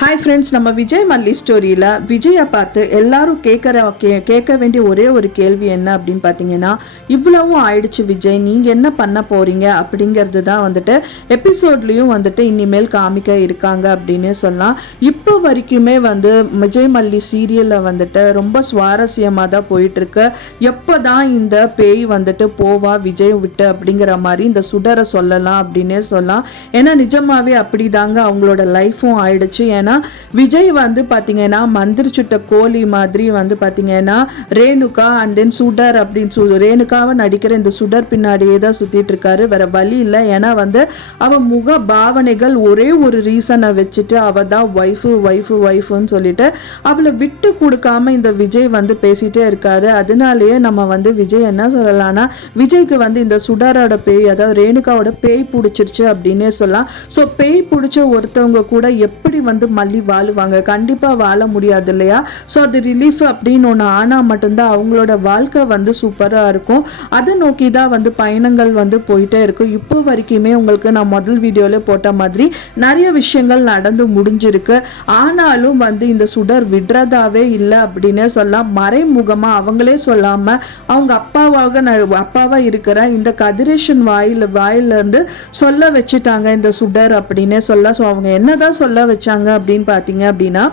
Hi friends, நம்ம விஜய் மல்லி ஸ்டோரியில் விஜயை பார்த்து எல்லாரும் கேட்க வேண்டிய ஒரே ஒரு கேள்வி என்ன அப்படின்னு பார்த்தீங்கன்னா, இவ்வளவும் ஆயிடுச்சு விஜய், நீங்கள் என்ன பண்ண போகிறீங்க அப்படிங்கிறது தான் வந்துட்டு எபிசோட்லேயும் வந்துட்டு இனிமேல் காமிக்க இருக்காங்க அப்படின்னு சொல்லலாம். இப்போ வரைக்குமே வந்து விஜய் மல்லி சீரியலில் வந்துட்டு ரொம்ப சுவாரஸ்யமாக தான் போயிட்டுருக்கு. எப்போ தான் இந்த பேய் வந்துட்டு போவா விஜய் விட்டு அப்படிங்கிற மாதிரி இந்த சுடரை சொல்லலாம் அப்படின்னே சொல்லலாம். ஏன்னா நிஜமாவே அப்படி தாங்க அவங்களோட லைஃப்பும் ஆயிடுச்சு. ஏன்னா விஜய் வந்து பாத்தீங்கன்னா மந்திரிச்சுட்ட கோழி மாதிரி வந்து பாத்தீங்கன்னா ரேணுகா அண்ட் தென் சுடர் அப்படின்னு ரேணுகாவை நடிக்கிற இந்த சுடர் பின்னாடியே தான் சுத்திட்டு இருக்காரு. வேற வழி இல்லை. ஏன்னா வந்து அவ முக பாவனைகள் ஒரே ஒரு ரீசனை வச்சுட்டு அவ தான் ஒய்ஃபுன்னு சொல்லிட்டு அவளை விட்டு கொடுக்காம இந்த விஜய் வந்து பேசிட்டே இருக்காரு. அதனாலேயே நம்ம வந்து விஜய் என்ன சொல்லலாம்னா, விஜய்க்கு வந்து இந்த சுடரோட பேய், அதாவது ரேணுகாவோட பேய் பிடிச்சிருச்சு அப்படின்னே சொல்லலாம். ஸோ பேய் பிடிச்ச ஒருத்தவங்க கூட எப்படி வந்து மல்லி வாழுவாங்க? கண்டிப்பா வாழ முடியாது இல்லையா? ஸோ அது ரிலீஃப் அப்படின்னு ஒன்று ஆனால் மட்டும்தான் அவங்களோட வாழ்க்கை வந்து சூப்பராக இருக்கும். அதை நோக்கி தான் வந்து பயணங்கள் வந்து போயிட்டே இருக்கும். இப்போ வரைக்குமே உங்களுக்கு நான் முதல் வீடியோவில் போட்ட மாதிரி நிறைய விஷயங்கள் நடந்து முடிஞ்சிருக்கு. ஆனாலும் வந்து இந்த சுடர் விடுறதாவே இல்லை அப்படின்னே சொல்லலாம். மறைமுகமாக அவங்களே சொல்லாம அவங்க அப்பாவா இருக்கிற இந்த கதிரேஷன் வாயிலிருந்து சொல்ல வச்சுட்டாங்க இந்த சுடர் அப்படின்னே சொல்லலாம். ஸோ அவங்க என்னதான் சொல்ல வச்சாங்க அப்படின்னு பார்த்தீங்க அப்படின்னா,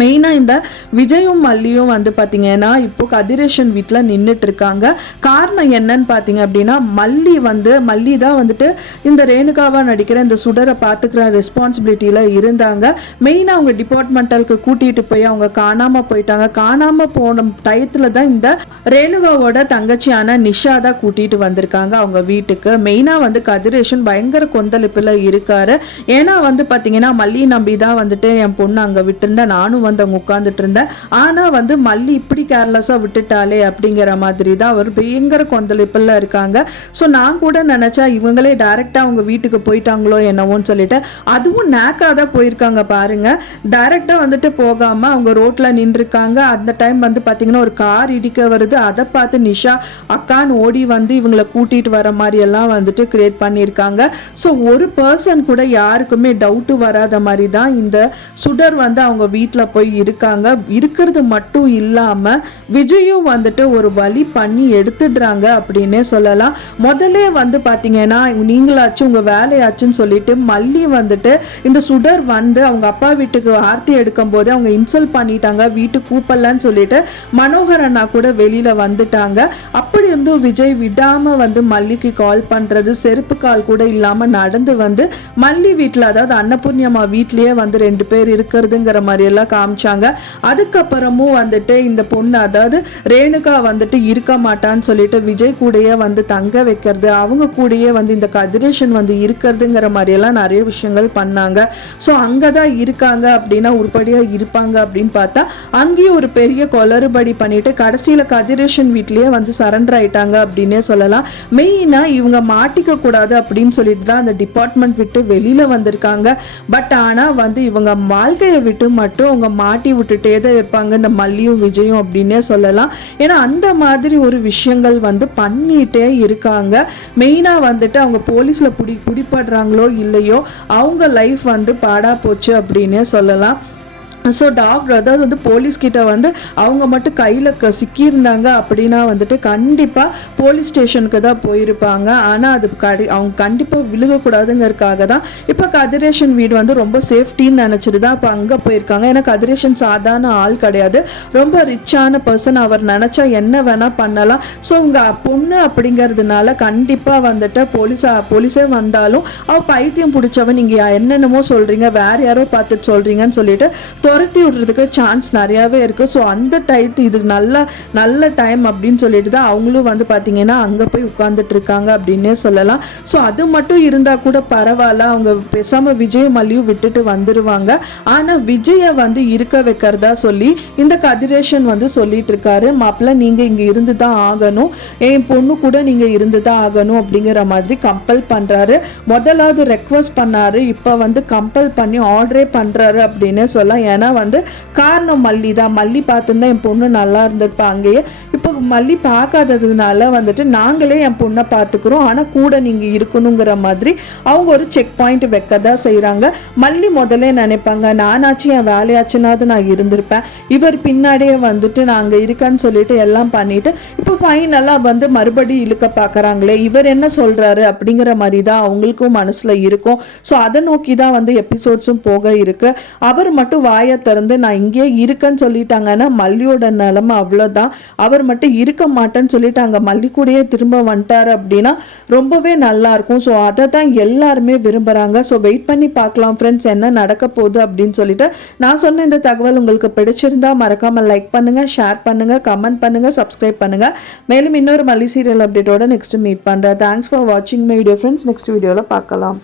மெயினாக இந்த விஜயும் மல்லியும் வந்து பார்த்தீங்கன்னா இப்போ கதிரேஷன் வீட்டில் நின்றுட்டு இருக்காங்க. காரணம் என்னன்னு பார்த்தீங்க அப்படின்னா, மல்லி தான் வந்துட்டு இந்த ரேணுகாவா நடிக்கிற இந்த சுடரை பார்த்துக்கிற ரெஸ்பான்சிபிலிட்டியில் இருந்தாங்க. மெயினாக அவங்க டிபார்ட்மெண்டலுக்கு கூட்டிகிட்டு போய் அவங்க காணாமல் போயிட்டாங்க. காணாமல் போன டயத்தில் தான் இந்த ரேணுகாவோட தங்கச்சியான நிஷா தான் கூட்டிகிட்டு வந்திருக்காங்க அவங்க வீட்டுக்கு. மெயினாக வந்து கதிரேஷன் பயங்கர கொந்தளிப்பில் இருக்காரு. ஏன்னா வந்து பார்த்தீங்கன்னா மல்லி நம்பி தான் வந்துட்டு என் பொண்ணு அங்கே விட்டுருந்தேன், நானும் வந்து அவங்க உட்கார்ந்துட்டு இருந்தேன். ஆனா வந்து மல்லி இப்படி கேர்லெஸ்ஸா விட்டுட்டாலே அப்படிங்கிற மாதிரி தான் அவர் பயங்கர கொந்தளிப்புல இருக்காங்க. ஸோ நான் கூட நினைச்சா இவங்களே டைரக்டா அவங்க வீட்டுக்கு போயிட்டாங்களோ என்னவோன்னு சொல்லிட்டு, அதுவும் நேக்காதான் போயிருக்காங்க பாருங்க. டைரக்டா வந்துட்டு போகாம அவங்க ரோட்ல நின்றுருக்காங்க. அந்த டைம் வந்து பாத்தீங்கன்னா ஒரு கார் இடிக்க வருது. அதை பார்த்து நிஷா அக்கான்னு ஓடி வந்து இவங்களை கூட்டிட்டு வர மாதிரி எல்லாம் வந்துட்டு கிரியேட் பண்ணியிருக்காங்க. ஸோ ஒரு பர்சன் கூட யாருக்குமே டவுட்டு வராத மாதிரி தான் இந்த சுடர் வந்து அவங்க வீட்டில் போய் இருக்காங்க. இருக்கிறது மட்டும் இல்லாம விஜயும் வந்துட்டு ஒரு வழி பண்ணி எடுத்துடுறாங்க அப்படின்னே சொல்லலாம். முதல்ல வந்து பாத்தீங்கன்னா நீங்களாச்சும் உங்க வேலையாச்சுன்னு சொல்லிட்டு மல்லி வந்துட்டு இந்த சுடர் வந்து அவங்க அப்பா வீட்டுக்கு ஆர்த்தி எடுக்கும் போது அவங்க இன்சல்ட் பண்ணிட்டாங்க, வீட்டுக்கு கூப்பிடலன்னு சொல்லிட்டு மனோகர் அண்ணா கூட வெளியில வந்துட்டாங்க. அப்படி இருந்து விஜய் விடாம வந்து மல்லிக்கு கால் பண்றது, செருப்பு கால் கூட இல்லாம நடந்து வந்து மல்லி வீட்டுல, அதாவது அன்னபூர்ணியம்மா வீட்லயே வந்து 2 பேர் இருக்கிறதுங்கிற மாதிரி எல்லாம் காமிச்சாங்க. அதுக்கப்புறமும் வந்துட்டு இந்த பொண்ணு, அதாவது ரேணுகா வந்துட்டு இருக்க மாட்டான்னு சொல்லிட்டு விஜய் கூடயே வந்து தங்க வைக்கிறது, அவங்க கூடயே வந்து இந்த கதிரேஷன் வந்து இருக்கிறதுங்கிற மாதிரி எல்லாம் நிறைய விஷயங்கள் பண்ணாங்க. ஸோ அங்கதான் இருக்காங்க அப்படின்னா உருப்படியா இருப்பாங்க அப்படின்னு பார்த்தா அங்கேயும் ஒரு பெரிய கொளறுபடி பண்ணிட்டு கடைசியில கதிரேஷன் வீட்லயே வந்து சரண்டர் ஆயிட்டாங்க அப்படின்னே சொல்லலாம். மெயினா இவங்க மாட்டிக்க கூடாது அப்படின்னு சொல்லிட்டு தான் அந்த டிபார்ட்மெண்ட் விட்டு வெளியில வந்திருக்காங்க. பட் ஆனா வந்து இவங்க வாழ்க்கையை விட்டு மட்டும் அவங்க மாட்டி விட்டுட்டே தான் இருப்பாங்க இந்த மல்லியும் விஜயும் அப்படின்னே சொல்லலாம். ஏன்னா அந்த மாதிரி ஒரு விஷயங்கள் வந்து பண்ணிட்டே இருக்காங்க. மெயினா வந்துட்டு அவங்க போலீஸ்ல பிடிபடுறாங்களோ இல்லையோ அவங்க லைஃப் வந்து பாடா போச்சு அப்படின்னே சொல்லலாம். ஸோ டாக்டர், அதாவது வந்து போலீஸ்கிட்ட வந்து அவங்க மட்டும் கையில் சிக்கியிருந்தாங்க அப்படின்னா வந்துட்டு கண்டிப்பாக போலீஸ் ஸ்டேஷனுக்கு தான் போயிருப்பாங்க. ஆனால் அது அவங்க கண்டிப்பாக விழுகக்கூடாதுங்கிறதுக்காக தான் இப்போ கதிரேஷன் வீடு வந்து ரொம்ப சேஃப்டின்னு நினச்சிட்டு தான் இப்போ அங்கே போயிருக்காங்க. ஏன்னா கதிரேஷன் சாதாரண ஆள் கிடையாது, ரொம்ப ரிச்சான பர்சன். அவர் நினச்சா என்ன வேணால் பண்ணலாம். ஸோ உங்கள் பொண்ணு அப்படிங்கிறதுனால கண்டிப்பாக வந்துட்டு போலீஸே வந்தாலும் அவள் பைத்தியம் பிடிச்சவன், நீங்கள் என்னென்னமோ சொல்கிறீங்க, வேற யாரோ பார்த்துட்டு சொல்கிறீங்கன்னு சொல்லிட்டு துரத்தி விடுறதுக்கு சான்ஸ் நிறையாவே இருக்குது. ஸோ அந்த டயத்து இது நல்ல டைம் அப்படின்னு சொல்லிட்டு தான் அவங்களும் வந்து பார்த்தீங்கன்னா அங்கே போய் உட்கார்ந்துட்டு இருக்காங்க அப்படின்னே சொல்லலாம். ஸோ அது மட்டும் இருந்தால் கூட பரவாயில்ல, அவங்க பேசாமல் விஜய் மல்லியும் விட்டுட்டு வந்துடுவாங்க. ஆனால் விஜயை வந்து இருக்க வைக்கிறதா சொல்லி இந்த கதிரேஷன் வந்து சொல்லிட்டு இருக்காரு, மாப்பிள்ள நீங்கள் இங்கே இருந்து தான் ஆகணும், என் பொண்ணு கூட நீங்கள் இருந்து தான் ஆகணும் அப்படிங்கிற மாதிரி கம்பல் பண்ணுறாரு. முதலாவது ரெக்வஸ்ட் பண்ணாரு, இப்போ வந்து கம்பல் பண்ணி ஆர்டரே பண்ணுறாரு அப்படின்னு சொல்லலாம். ஆனா வந்து காரணம் மல்லி தான். மல்லி பார்த்துருந்தா என் பொண்ணு நல்லா இருந்திருப்பா அங்கேயே. இப்போ மல்லி பார்க்காததுனால வந்துட்டு நாங்களே என் பொண்ணை பார்த்துக்கிறோம், ஆனா கூட நீங்க இருக்கணுங்கிற மாதிரி அவங்க ஒரு செக் பாயிண்ட் வைக்க தான் செய்யறாங்க. மல்லி முதல்ல நினைப்பாங்க, நானாச்சு என் வேலையாச்சுனாவது நான் இருந்திருப்பேன், இவர் பின்னாடியே வந்துட்டு நாங்க இருக்கேன்னு சொல்லிட்டு எல்லாம் பண்ணிட்டு இப்போ ஃபைனலா வந்து மறுபடியும் இழுக்க பாக்குறாங்களே, இவர் என்ன சொல்றாரு அப்படிங்கிற மாதிரி தான் அவங்களுக்கும் மனசுல இருக்கும். ஸோ அதை நோக்கி தான் வந்து எபிசோட்ஸும் போக இருக்கு. அவர் மட்டும் வாயை திறந்து நான் இங்கே இருக்கேன்னு சொல்லிட்டாங்கன்னா மல்லியோட நிலைமை அவ்வளோதான். அவர் மட்டும் இருக்க மாட்டேன்னு சொல்லிட்டாங்க, மல்லி கூடயே திரும்ப வந்துட்டாரு அப்படின்னா ரொம்பவே நல்லா இருக்கும். ஸோ அதை தான் எல்லாருமே விரும்புறாங்க. ஸோ வெயிட் பண்ணி பார்க்கலாம் ஃப்ரெண்ட்ஸ், என்ன நடக்க போகுது அப்படின்னு சொல்லிட்டு. நான் சொன்ன இந்த தகவல் உங்களுக்கு பிடிச்சிருந்தா மறக்காம லைக் பண்ணுங்க, ஷேர் பண்ணுங்க, கமெண்ட் பண்ணுங்க, சப்ஸ்கிரைப் பண்ணுங்க. மேலும் இன்னொரு மல்லி சீரியல் அப்டேட்டோட நெக்ஸ்ட் மீட் பண்றேன். தேங்க்ஸ் ஃபார் வாட்சிங் மை வீடியோ ஃப்ரெண்ட்ஸ். நெக்ஸ்ட் வீடியோல பார்க்கலாம்.